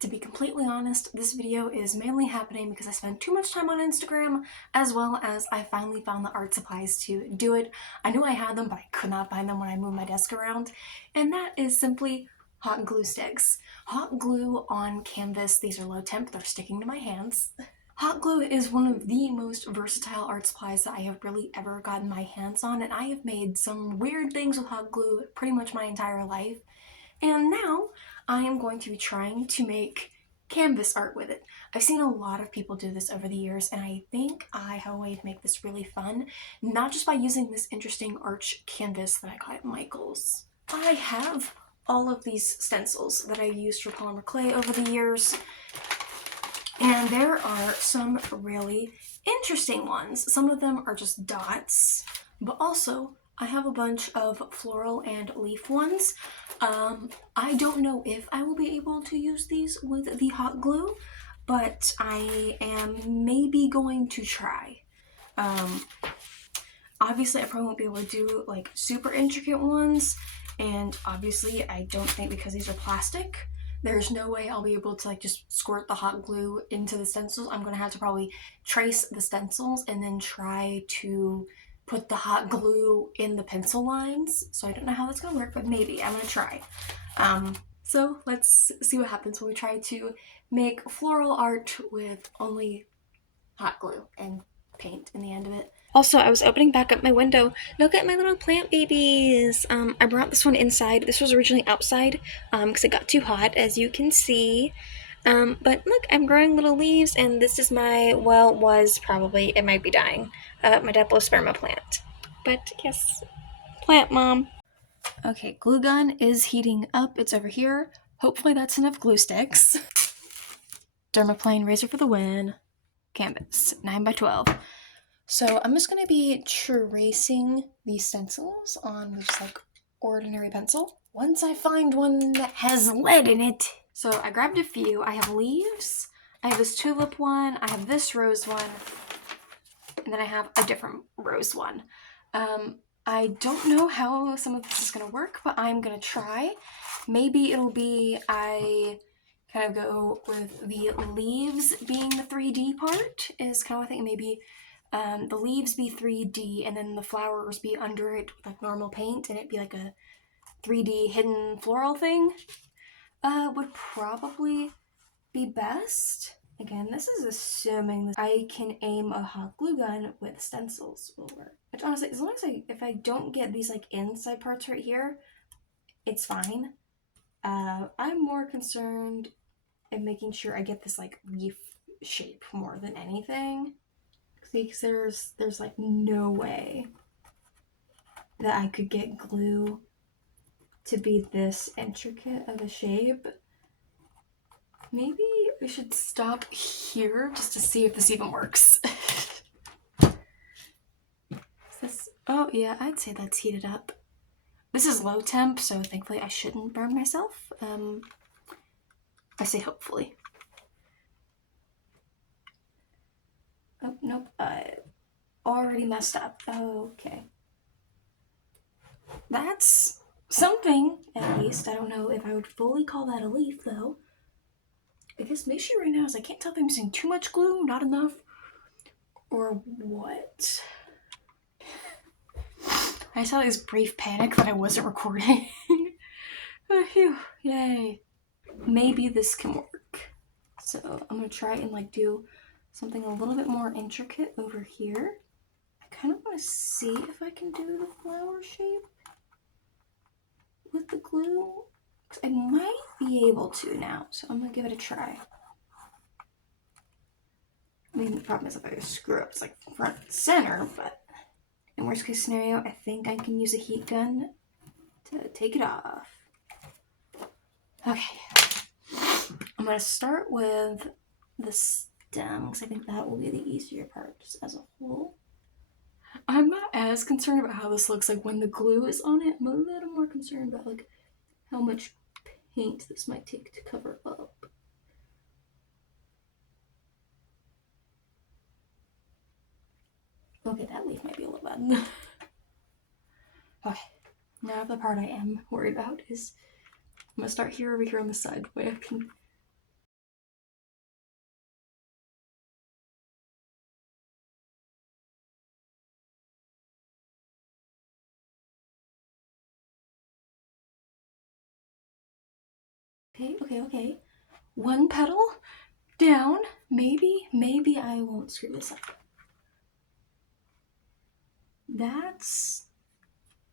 To be completely honest, this video is mainly happening because I spent too much time on Instagram, as well as I finally found the art supplies to do it. I knew I had them, but I could not find them when I moved my desk around, and that is simply hot glue sticks. Hot glue on canvas, these are low temp, they're sticking to my hands. Hot glue is one of the most versatile art supplies that I have really ever gotten my hands on, and I have made some weird things with hot glue pretty much my entire life. And now I am going to be trying to make canvas art with it. I've seen a lot of people do this over the years, and I think I have a way to make this really fun, not just by using this interesting arch canvas that I got at Michael's. I have all of these stencils that I've used for polymer clay over the years, and there are some really interesting ones. Some of them are just dots, but also I have a bunch of floral and leaf ones. I don't know if I will be able to use these with the hot glue, but I am maybe going to try. Obviously I probably won't be able to do like super intricate ones, and obviously I don't think, because these are plastic, there's no way I'll be able to like just squirt the hot glue into the stencils. I'm gonna have to probably trace the stencils and then try to put the hot glue in the pencil lines. So I don't know how that's gonna work, but maybe I'm gonna try. So let's see what happens when we try to make floral art with only hot glue and paint in the end of it. Also, I was opening back up my window. Look at my little plant babies. I brought this one inside. This was originally outside because it got too hot, as you can see. But look, I'm growing little leaves, and this is my, well, was probably, it might be dying, my Diplosperma plant. But yes, plant mom. Okay, glue gun is heating up. It's over here. Hopefully that's enough glue sticks. Dermaplane razor for the win. Canvas, 9x12. So I'm just going to be tracing these stencils on with just like ordinary pencil. Once I find one that has lead in it. So I grabbed a few. I have leaves, I have this tulip one, I have this rose one, and then I have a different rose one. I don't know how some of this is going to work, but I'm going to try. Maybe it'll be I kind of go with the leaves being the 3D part is kind of what I think. Maybe the leaves be 3D and then the flowers be under it with like normal paint, and it'd be like a 3D hidden floral thing. Would probably be best. Again, this is assuming I can aim a hot glue gun with stencils will work. Which honestly, as long as if I don't get these like inside parts right here, it's fine. I'm more concerned in making sure I get this like leaf shape more than anything. See, because there's like no way that I could get glue to be this intricate of a shape. Maybe we should stop here just to see if this even works. Oh yeah, I'd say that's heated up. This is low temp, so thankfully I shouldn't burn myself. I say hopefully. Oh, nope, I already messed up. Okay. That's something, at least. I don't know if I would fully call that a leaf, though. I guess my issue right now is I can't tell if I'm using too much glue, not enough, or what. I saw this brief panic that I wasn't recording. Phew, yay. Maybe this can work. So I'm gonna try and like do something a little bit more intricate over here. I kind of want to see if I can do the flower shape with the glue. I might be able to now, so I'm gonna give it a try. I mean, the problem is if I screw up, it's like front and center, but in worst case scenario, I think I can use a heat gun to take it off. Okay. I'm gonna start with the stem, because I think that will be the easier part just as a whole. I'm not as concerned about how this looks like when the glue is on it. I'm a little more concerned about like how much paint this might take to cover up. Okay, that leaf might be a little bad. Okay, now the part I am worried about is I'm gonna start here over here on the side where I can Okay. One petal down. Maybe I won't screw this up. That's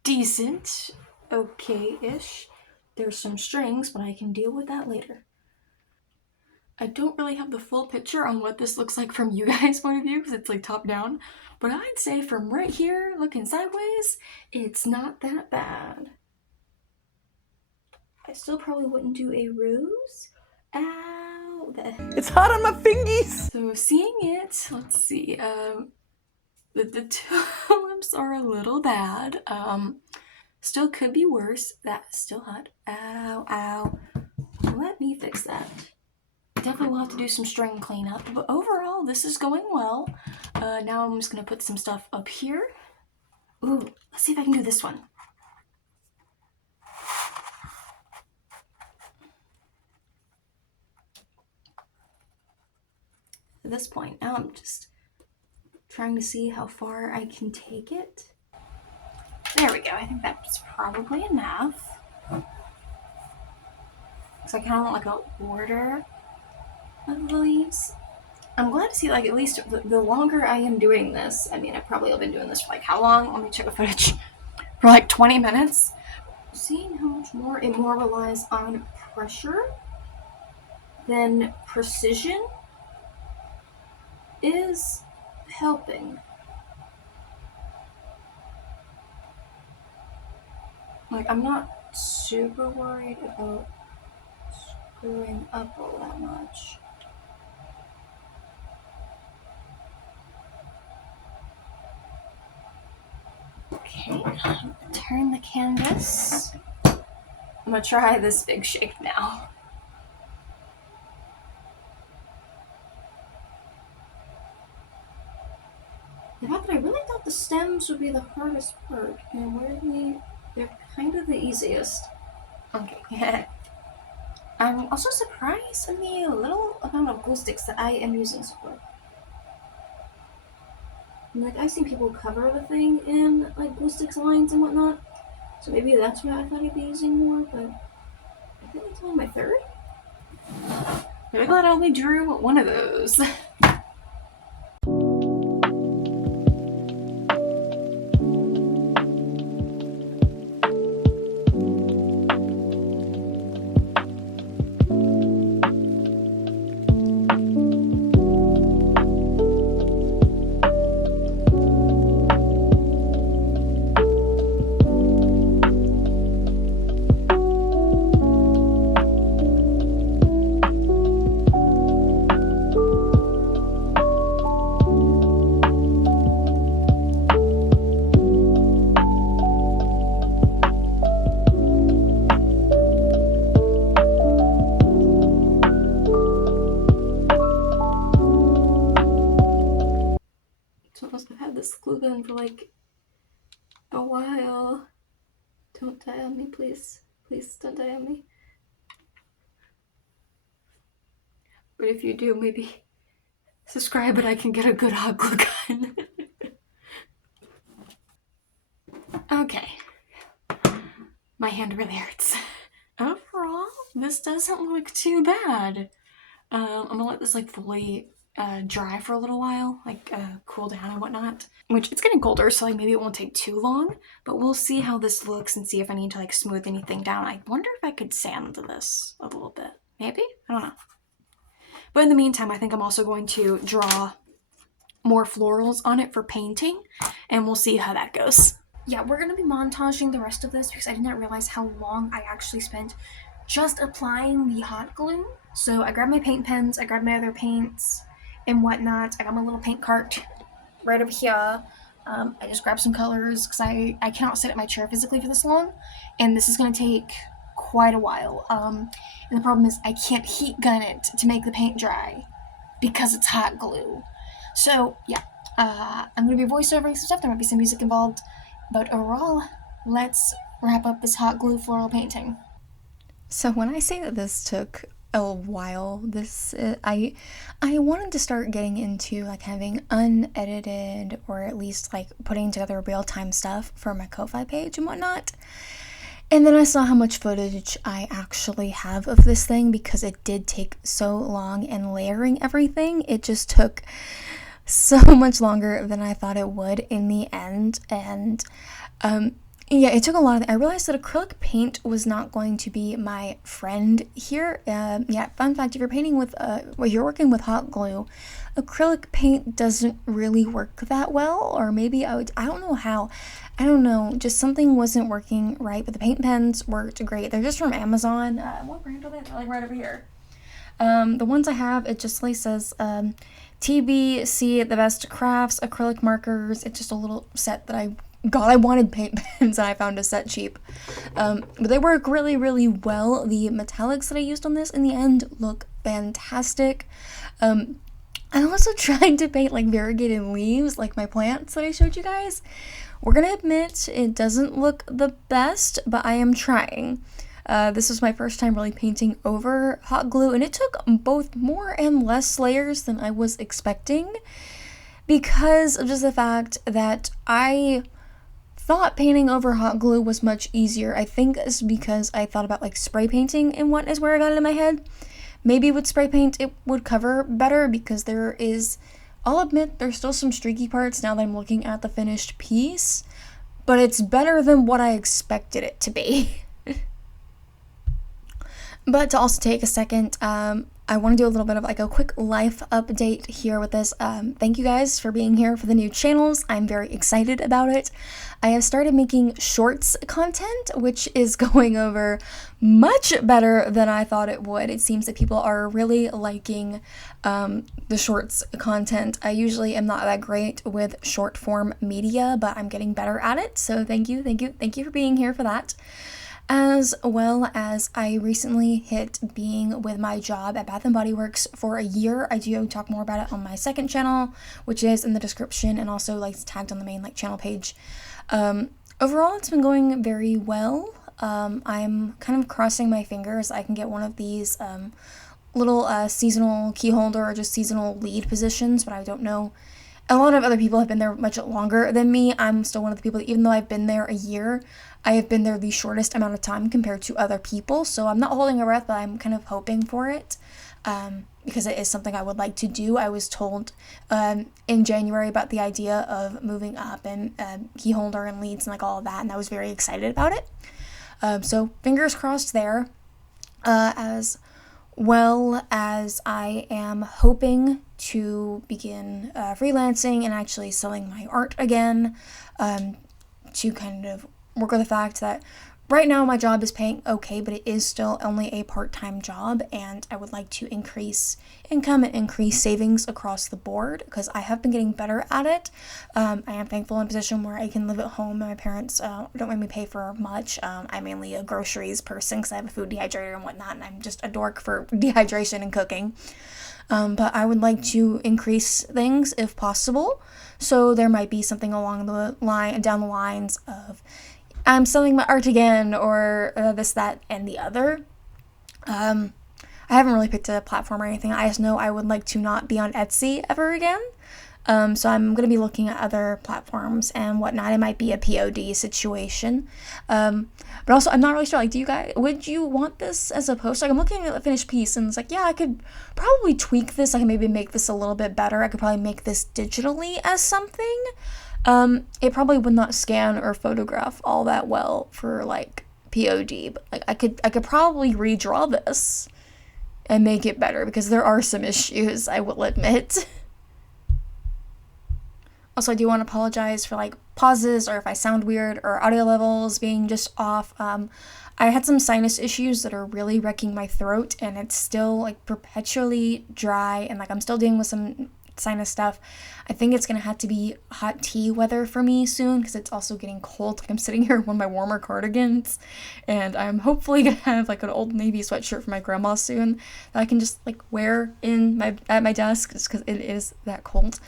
decent. Okay-ish. There's some strings, but I can deal with that later. I don't really have the full picture on what this looks like from you guys' point of view because it's like top down, but I'd say from right here, looking sideways, it's not that bad. I still probably wouldn't do a rose. Ow! It's hot on my fingies! So seeing it, let's see, the tulips are a little bad. Still could be worse. That's still hot. Ow. Let me fix that. Definitely will have to do some string cleanup, but overall this is going well. Now I'm just gonna put some stuff up here. Ooh, let's see if I can do this one. At this point, now I'm just trying to see how far I can take it. There we go, I think that's probably enough. So I kind of want like a order of the leaves. I'm glad to see, like, at least the longer I am doing this, I mean, I probably have been doing this for like how long? Let me check the footage. For like 20 minutes. Seeing how much more it more relies on pressure than precision is helping. Like, I'm not super worried about screwing up all that much. Okay, turn the canvas. I'm gonna try this big shape now. The fact that I really thought the stems would be the hardest part, and weirdly, they're kind of the easiest. Okay. I'm also surprised at the little amount of glue sticks that I am using so far. Like, I've seen people cover the thing in like glue sticks lines and whatnot, so maybe that's why I thought I'd be using more, but I think it's only my third. I'm glad I only drew one of those. I've had this glue gun for like a while. Don't die on me, please. Please don't die on me. But if you do, maybe subscribe and I can get a good hot glue gun. Okay. My hand really hurts. Overall, this doesn't look too bad. I'm gonna let this like fully dry for a little while, like cool down and whatnot. Which it's getting colder, so like maybe it won't take too long. But we'll see how this looks and see if I need to like smooth anything down. I wonder if I could sand this a little bit. Maybe? I don't know. But in the meantime, I think I'm also going to draw more florals on it for painting, and we'll see how that goes. Yeah, we're gonna be montaging the rest of this because I did not realize how long I actually spent just applying the hot glue. So I grabbed my paint pens, I grabbed my other paints and whatnot. I got my little paint cart right over here. I just grabbed some colors because I cannot sit at my chair physically for this long, and this is gonna take quite a while. And the problem is I can't heat gun it to make the paint dry because it's hot glue. So yeah, I'm gonna be voiceovering some stuff. There might be some music involved, but overall, let's wrap up this hot glue floral painting. So when I say that this took a while, I wanted to start getting into like having unedited or at least like putting together real-time stuff for my Ko-Fi page and whatnot. And then I saw how much footage I actually have of this thing, because it did take so long, and layering everything, it just took so much longer than I thought it would in the end. And yeah, it took a lot of. I realized that acrylic paint was not going to be my friend here. Yeah, fun fact: if you're painting with, well, you're working with hot glue, acrylic paint doesn't really work that well. Or maybe I don't know how. I don't know. Just something wasn't working right. But the paint pens worked great. They're just from Amazon. What brand are they? They're like right over here. The ones I have, it just like says TBC, the best crafts, acrylic markers. It's just a little set that I got. I wanted paint pens and I found a set cheap. But they work really, really well. The metallics that I used on this in the end look fantastic. I also tried to paint like variegated leaves, like my plants that I showed you guys. We're gonna admit it doesn't look the best, but I am trying. This was my first time really painting over hot glue, and it took both more and less layers than I was expecting, because of just the fact that I thought painting over hot glue was much easier. I think it's because I thought about like spray painting and what is where I got it in my head. Maybe with spray paint it would cover better, because I'll admit there's still some streaky parts now that I'm looking at the finished piece, but it's better than what I expected it to be. But to also take a second, I want to do a little bit of like a quick life update here with this. Thank you guys for being here for the new channels. I'm very excited about it. I have started making shorts content, which is going over much better than I thought it would. It seems that people are really liking the shorts content. I usually am not that great with short form media, but I'm getting better at it. So thank you for being here for that. As well as I recently hit being with my job at Bath & Body Works for a year. I do talk more about it on my second channel, which is in the description, and also like tagged on the main like channel page. Overall, it's been going very well. I'm kind of crossing my fingers I can get one of these little seasonal key holder or just seasonal lead positions, but I don't know. A lot of other people have been there much longer than me. I'm still one of the people that, even though I've been there a year, I have been there the shortest amount of time compared to other people. So I'm not holding a breath, but I'm kind of hoping for it, because it is something I would like to do. I was told in January about the idea of moving up and key holder and leads and like all of that, and I was very excited about it. So fingers crossed there. As well as I am hoping to begin freelancing and actually selling my art again, to kind of work with the fact that right now my job is paying okay, but it is still only a part-time job, and I would like to increase income and increase savings across the board, because I have been getting better at it. I am thankful in a position where I can live at home and my parents don't make me pay for much. I'm mainly a groceries person because I have a food dehydrator and whatnot, and I'm just a dork for dehydration and cooking. But I would like to increase things if possible, so there might be something along the line, down the lines of I'm selling my art again, or this, that, and the other. I haven't really picked a platform or anything. I just know I would like to not be on Etsy ever again. So I'm going to be looking at other platforms and whatnot. It might be a POD situation. But also, I'm not really sure, like, would you want this as a post? Like, I'm looking at the finished piece, and it's like, yeah, I could probably tweak this. I can maybe make this a little bit better. I could probably make this digitally as something. It probably would not scan or photograph all that well for like POD, but like I could probably redraw this and make it better, because there are some issues, I will admit. Also, I do want to apologize for like pauses, or if I sound weird, or audio levels being just off. I had some sinus issues that are really wrecking my throat, and it's still like perpetually dry, and like I'm still dealing with some sinus stuff. I think it's gonna have to be hot tea weather for me soon, because it's also getting cold. Like, I'm sitting here in one of my warmer cardigans, and I'm hopefully gonna have like an Old Navy sweatshirt from my grandma soon that I can just like wear at my desk, just because it is that cold.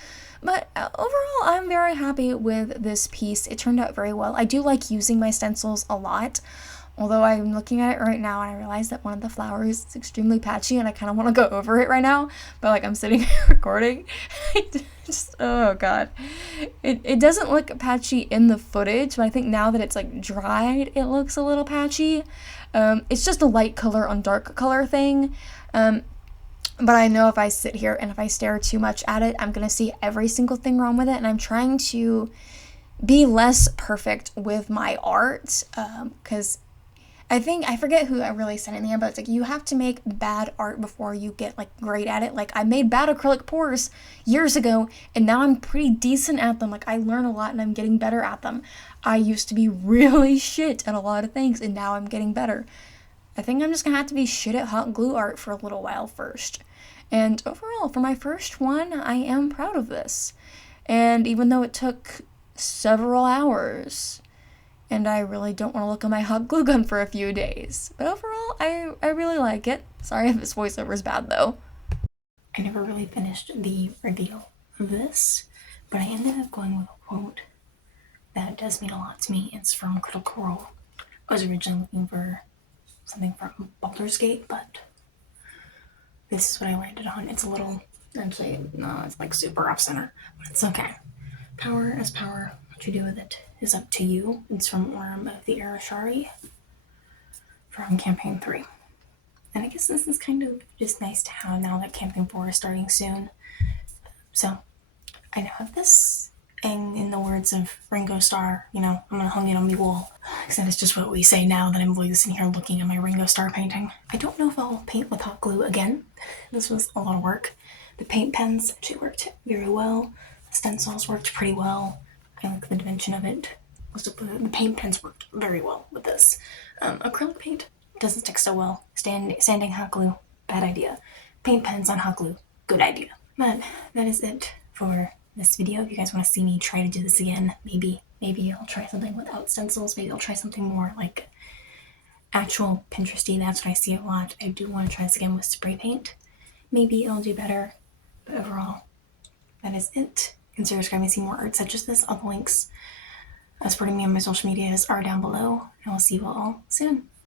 But overall, I'm very happy with this piece. It turned out very well. I do like using my stencils a lot, although I'm looking at it right now and I realize that one of the flowers is extremely patchy and I kind of want to go over it right now. But like, I'm sitting here recording, Just, oh god. It doesn't look patchy in the footage, but I think now that it's like dried, it looks a little patchy. It's just a light color on dark color thing. But I know if I sit here and if I stare too much at it, I'm gonna see every single thing wrong with it, and I'm trying to be less perfect with my art, because I forget who I really said in there, but it's like you have to make bad art before you get like great at it. Like I made bad acrylic pours years ago, and now I'm pretty decent at them. Like I learn a lot and I'm getting better at them. I used to be really shit at a lot of things, and now I'm getting better. I think I'm just gonna have to be shit at hot glue art for a little while first. And overall, for my first one, I am proud of this. And even though it took several hours, and I really don't want to look at my hot glue gun for a few days. But overall, I really like it. Sorry if this voiceover is bad though. I never really finished the reveal of this, but I ended up going with a quote that does mean a lot to me. It's from Critical Role. I was originally looking for something from Baldur's Gate, but this is what I landed on. It's a little, actually, no, it's like super off center, but it's okay. Power is power. What you do with it is up to you. It's from Orm of the Arashari from Campaign 3. And I guess this is kind of just nice to have now that Campaign 4 is starting soon. So, I now have this, and in the words of Ringo Starr, you know, I'm gonna hang it on my wall. Because that is just what we say now that I'm sitting here looking at my Ringo Starr painting. I don't know if I'll paint with hot glue again. This was a lot of work. The paint pens actually worked very well. The stencils worked pretty well. I like the dimension of it. Also, the paint pens worked very well with this. Acrylic paint doesn't stick so well. Sanding hot glue, bad idea. Paint pens on hot glue, good idea. But that is it for this video. If you guys want to see me try to do this again, maybe I'll try something without stencils. Maybe I'll try something more like actual Pinteresty. That's what I see a lot. I do want to try this again with spray paint. Maybe it'll do better. But overall, that is it. Consider subscribing to see more art such as this. All the links supporting me on my social medias are down below. And I will see you all soon.